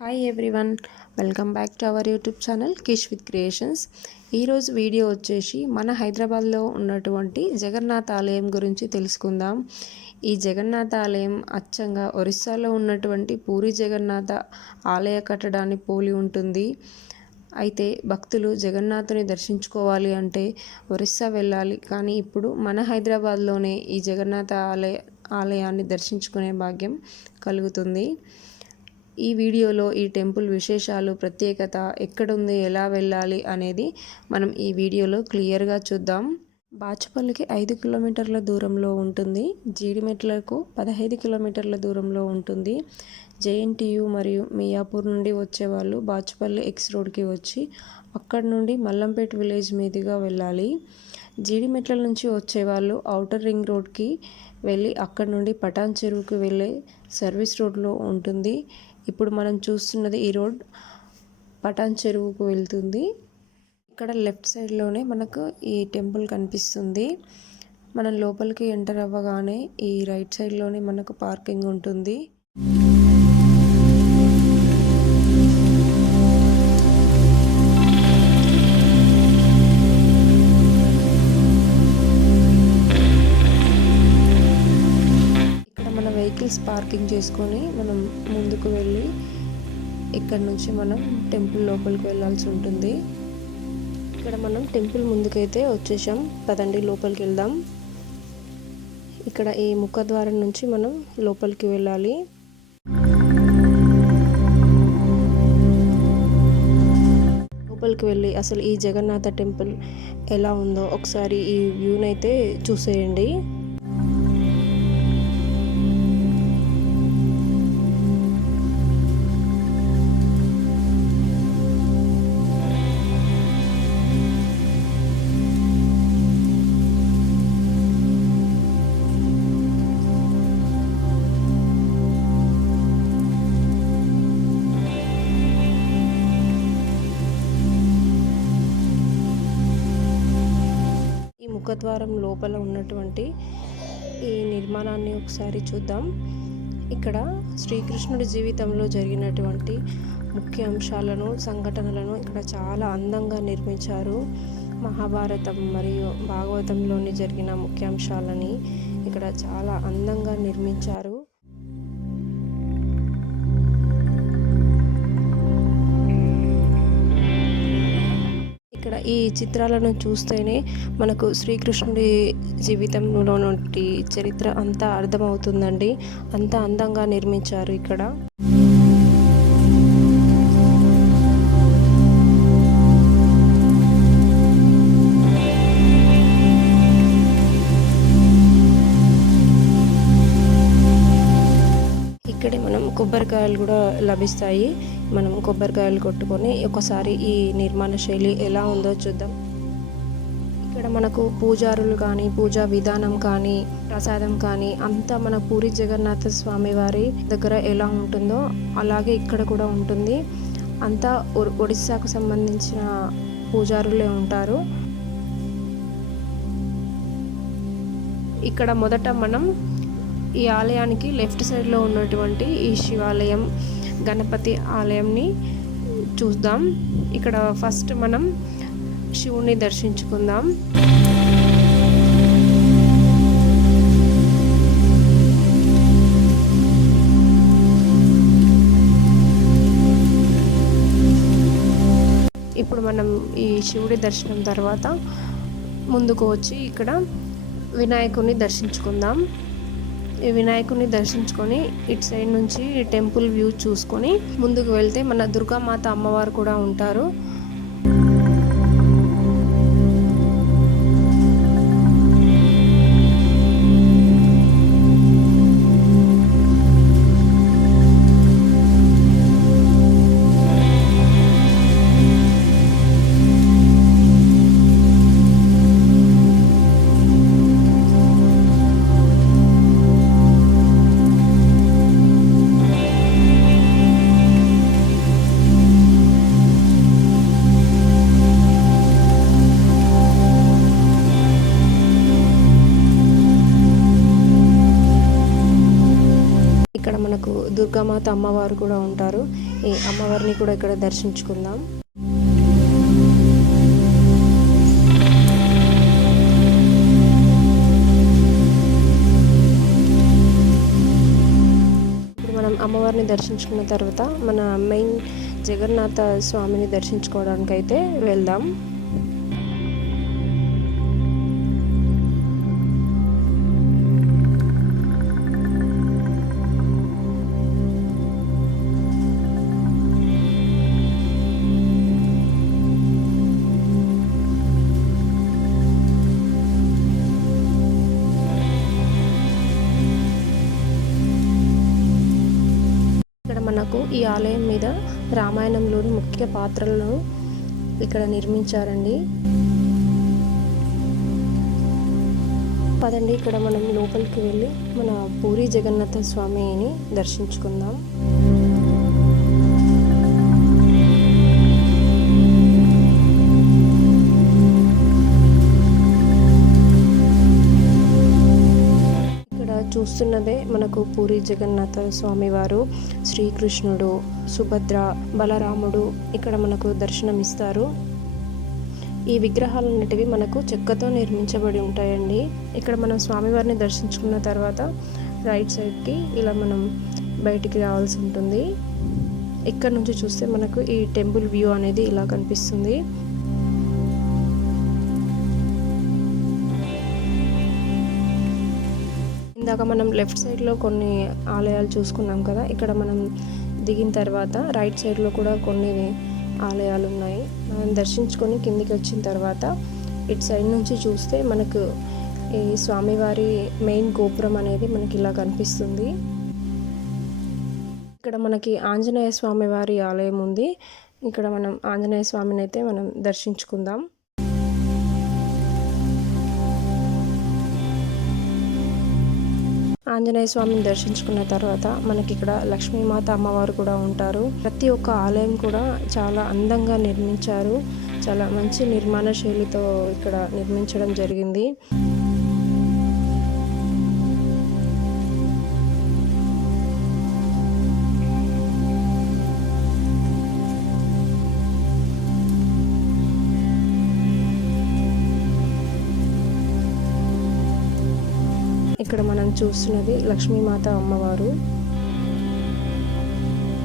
Hi everyone welcome back to our YouTube channel Kish with creations ఈరోజు video వచ్చేసి మన హైదరాబాద్లో ఉన్నటువంటి జగన్నాథ్ ఆలయం గురించి తెలుసుకుందాం. ఈ జగన్నాథ ఆలయం అచ్చంగా ఒరిస్సాలో ఉన్నటువంటి పూరి జగన్నాథ ఆలయ కట్టడాన్ని పోలి ఉంటుంది. అయితే భక్తులు జగన్నాథుని దర్శించుకోవాలి అంటే ఒరిస్సా వెళ్ళాలి. కానీ ఇప్పుడు మన హైదరాబాద్లోనే ఈ జగన్నాథ ఆలయ ఆలయాన్ని దర్శించుకునే భాగ్యం కలుగుతుంది. ఈ వీడియోలో ఈ టెంపుల్ విశేషాలు ప్రత్యేకత ఎక్కడుంది ఎలా వెళ్ళాలి అనేది మనం ఈ వీడియోలో క్లియర్గా చూద్దాం. బాచుపల్లికి ఐదు కిలోమీటర్ల దూరంలో ఉంటుంది. జీడిమెట్లకు పదహైదు కిలోమీటర్ల దూరంలో ఉంటుంది. జేఎన్టీయు మరియు మియాపూర్ నుండి వచ్చేవాళ్ళు బాచుపల్లి ఎక్స్ రోడ్కి వచ్చి అక్కడి నుండి మల్లంపేట విలేజ్ మీదుగా వెళ్ళాలి. జీడిమెట్ల నుంచి వచ్చేవాళ్ళు ఔటర్ రింగ్ రోడ్కి వెళ్ళి అక్కడ నుండి పటాన్ చెరువుకి వెళ్ళే సర్వీస్ రోడ్లో ఉంటుంది. ఇప్పుడు మనం చూస్తున్నది ఈ రోడ్ పటాన్ చెరువుకు వెళ్తుంది. ఇక్కడ లెఫ్ట్ సైడ్లోనే మనకు ఈ టెంపుల్ కనిపిస్తుంది. మనం లోపలికి ఎంటర్ అవ్వగానే ఈ రైట్ సైడ్లోనే మనకు పార్కింగ్ ఉంటుంది. చేసుకొని మనం ముందుకు వెళ్ళి ఇక్కడ నుంచి మనం టెంపుల్ లోపలికి వెళ్ళాల్సి ఉంటుంది. ఇక్కడ మనం టెంపుల్ ముందుకైతే వచ్చేసాం. పదండి లోపలికి వెళ్దాం. ఇక్కడ ఈ ముఖద్వారం నుంచి మనం లోపలికి వెళ్ళాలి. లోపలికి వెళ్ళి అసలు ఈ జగన్నాథ టెంపుల్ ఎలా ఉందో ఒకసారి ఈ వ్యూనైతే చూసేయండి. ముఖద్వారం లోపల ఉన్నటువంటి ఈ నిర్మాణాన్ని ఒకసారి చూద్దాం. ఇక్కడ శ్రీకృష్ణుడి జీవితంలో జరిగినటువంటి ముఖ్య అంశాలను సంఘటనలను ఇక్కడ చాలా అందంగా నిర్మించారు. మహాభారతం మరియు భాగవతంలోని జరిగిన ముఖ్యాంశాలని ఇక్కడ చాలా అందంగా నిర్మించారు. ఈ చిత్రాలను చూస్తేనే మనకు శ్రీకృష్ణుడి జీవితంలో నుండి చరిత్ర అంతా అర్థమవుతుందండి. అంత అందంగా నిర్మించారు ఇక్కడ. ఇక్కడే మనం కొబ్బరికాయలు కూడా లభిస్తాయి. మనం కొబ్బరికాయలు కొట్టుకొని ఒకసారి ఈ నిర్మాణ శైలి ఎలా ఉందో చూద్దాం. ఇక్కడ మనకు పూజారులు కానీ పూజా విధానం కానీ ప్రసాదం కానీ అంతా మన పూరి జగన్నాథ స్వామి వారి దగ్గర ఎలా ఉంటుందో అలాగే ఇక్కడ కూడా ఉంటుంది. అంతా ఒ- ఒడిస్సాకు సంబంధించిన పూజారులే ఉంటారు. ఇక్కడ మొదట మనం ఈ ఆలయానికి లెఫ్ట్ సైడ్లో ఉన్నటువంటి ఈ శివాలయం గణపతి ఆలయంని చూద్దాం. ఇక్కడ ఫస్ట్ మనం శివుని దర్శించుకుందాం. ఇప్పుడు మనం ఈ శివుడి దర్శనం తర్వాత ముందుకు వచ్చి ఇక్కడ వినాయకుడిని దర్శించుకుందాం. వినాయకుడిని దర్శించుకొని ఇటు సైడ్ నుంచి టెంపుల్ వ్యూ చూసుకొని ముందుకు వెళ్తే మన దుర్గామాత అమ్మవారు కూడా ఉంటారు. దుర్గామాత అమ్మవారు కూడా ఉంటారు. ఈ అమ్మవారిని కూడా ఇక్కడ దర్శించుకుందాం. ఇప్పుడు మనం అమ్మవారిని దర్శించుకున్న తర్వాత మన మెయిన్ జగన్నాథ స్వామిని దర్శించుకోవడానికి అయితే వెళ్దాం. ఈ ఆలయం మీద రామాయణంలోని ముఖ్య పాత్రలను ఇక్కడ నిర్మించారండి. పదండి ఇక్కడ మనం లోపలికి వెళ్ళి మన పూరి జగన్నాథ స్వామిని దర్శించుకుందాం. మనకు పూరి జగన్నాథ స్వామివారు శ్రీకృష్ణుడు సుభద్ర బలరాముడు ఇక్కడ మనకు దర్శనమిస్తారు. ఈ విగ్రహాలన్నిటివి మనకు చెక్కతో నిర్మించబడి ఉంటాయండి. ఇక్కడ మనం స్వామివారిని దర్శించుకున్న తర్వాత రైట్ సైడ్కి ఇలా మనం బయటికి రావాల్సి ఉంటుంది. ఇక్కడ నుంచి చూస్తే మనకు ఈ టెంపుల్ వ్యూ అనేది ఇలా కనిపిస్తుంది. ఇందాక మనం లెఫ్ట్ సైడ్లో కొన్ని ఆలయాలు చూసుకున్నాం కదా ఇక్కడ మనం దిగిన తర్వాత రైట్ సైడ్లో కూడా కొన్ని ఆలయాలు ఉన్నాయి. మనం దర్శించుకొని కిందికి వచ్చిన తర్వాత ఇటు సైడ్ నుంచి చూస్తే మనకు ఈ స్వామివారి మెయిన్ గోపురం అనేది మనకి ఇలా కనిపిస్తుంది. ఇక్కడ మనకి ఆంజనేయ స్వామి వారి ఆలయం ఉంది. ఇక్కడ మనం ఆంజనేయ స్వామిని అయితే మనం దర్శించుకుందాం. ఆంజనేయ స్వామిని దర్శించుకున్న తర్వాత మనకి ఇక్కడ లక్ష్మీమాత అమ్మవారు కూడా ఉంటారు. ప్రతి ఒక్క ఆలయం కూడా చాలా అందంగా నిర్మించారు. చాలా మంచి నిర్మాణ శైలితో ఇక్కడ నిర్మించడం జరిగింది. ఇక్కడ మనం చూస్తున్నది లక్ష్మీమాత అమ్మవారు.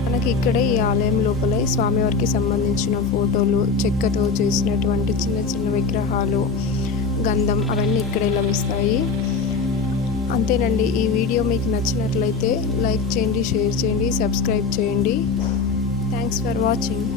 మనకి ఇక్కడే ఈ ఆలయం లోపలే స్వామివారికి సంబంధించిన ఫోటోలు చెక్కతో చేసినటువంటి చిన్న చిన్న విగ్రహాలు గంధం అవన్నీ ఇక్కడే లభిస్తాయి. అంతేనండి ఈ వీడియో మీకు నచ్చినట్లయితే లైక్ చేయండి షేర్ చేయండి సబ్స్క్రైబ్ చేయండి. Thanks for watching.